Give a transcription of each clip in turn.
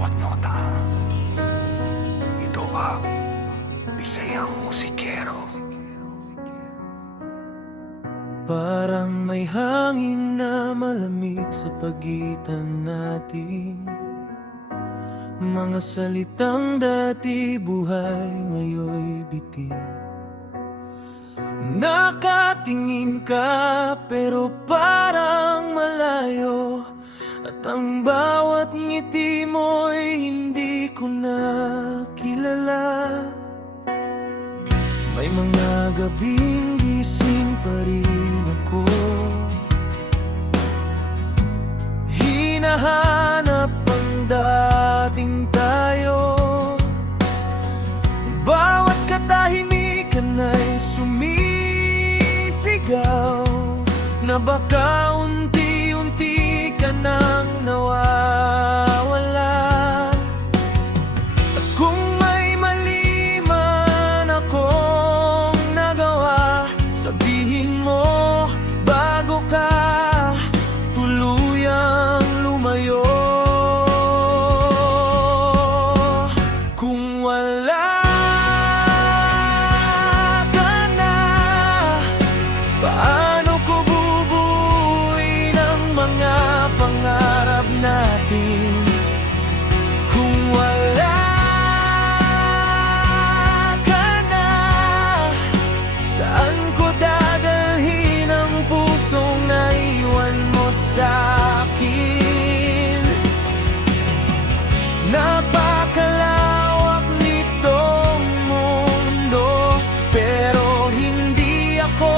bawat nota. Ito ang Bisayang Musikero. Parang may hangin na malamig sa pagitan natin. Mga salitang dati buhay, ngayon'y bitin. Nakatingin ka pero parang malayo, at ang bawat ngiti mo'y hindi ko na kilala. May mga gabing gising pa rin ako, hinahanap ang dating tayo. Bawat katahimikan ay sumisigaw na baka unti-unti ka nang nawawala. At kung may mali man akong nagawa, sabihin mo bago ka tuluyang lumayo. Kung wala ka na, paano ko bubuuin ang mga pangarap natin? Kung wala ka na, saan ko dadalhin ang pusong naiwan mo sa'kin? Napakalawak nitong mundo, pero hindi ako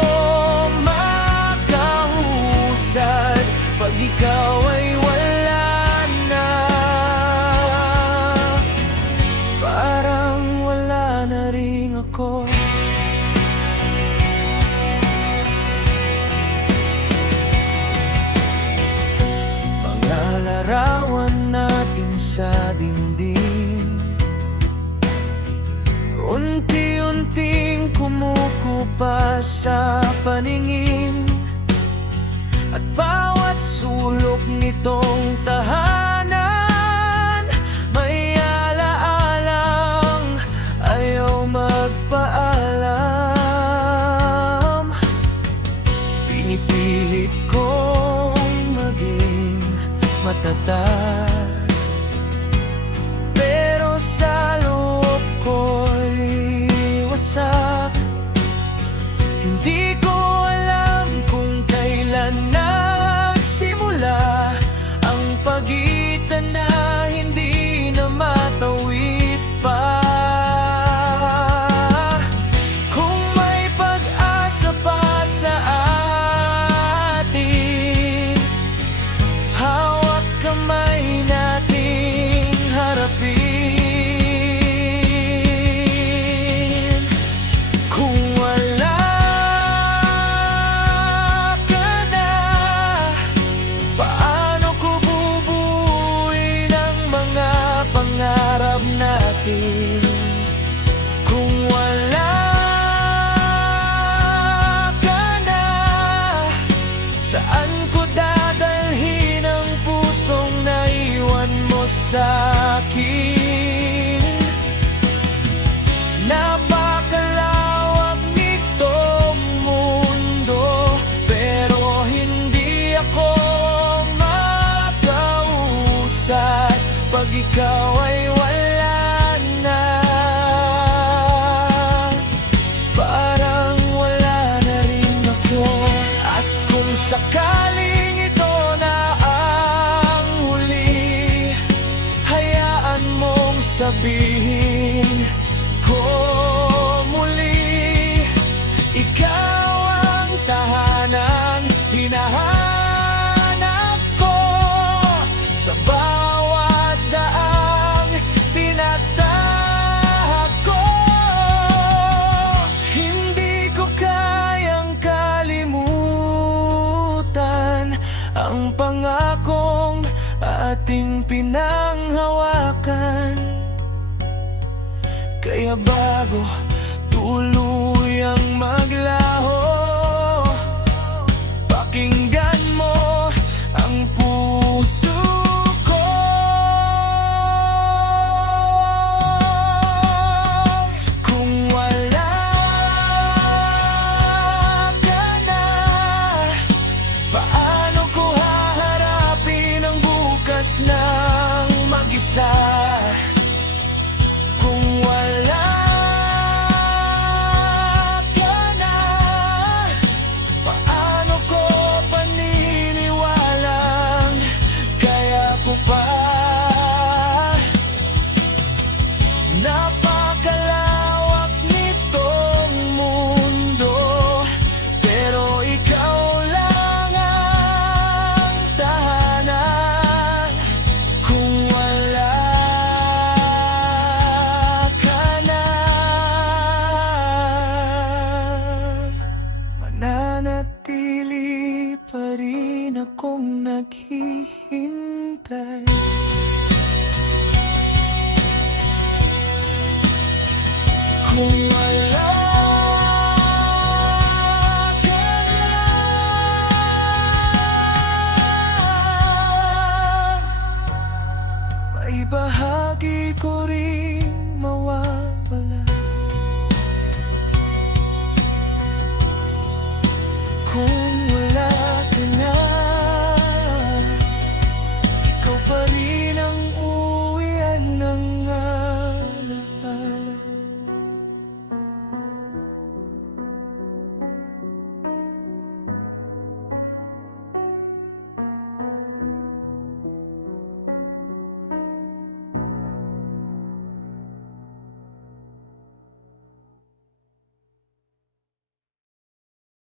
makahusad pag ikaw ay wala na. Parang wala na rin ako. Mga larawan natin sa dingding, unti-unting kumukupa sa paningin. At bawat sulok nitong tahanan, may alaalang ayaw magpaalam. Pinipilit kong maging matatag, pero sa loob ko'y wasak. Hindi ko alam kung kailan nagsimula ang pagitan na hindi na matawid pa. Kung may pag-asa pa sa atin, hawak kamay nating harapin. Kung wala ka na, paano ko bubuuin ang mga pangarap natin? Kung wala ka na, saan ko dadalhin ang pusong naiwan mo sa'kin? Napakalawak nitong mundo, pero hindi ako makausad pag ikaw ay wala na. Parang wala na rin ako. At kung sakaling ito na ang huli, hayaan mong sabihin ko muli, ikaw ang tahanang hinahanap ko sa bawat daang tinatahak ko. Hindi ko kayang kalimutan ang pangakong ating pinanghawakan. Kaya bago tuluyang maglaho, pakinggan akong naghihintay. Kung wala ka na, may bahagi ko ring mawawala. Kung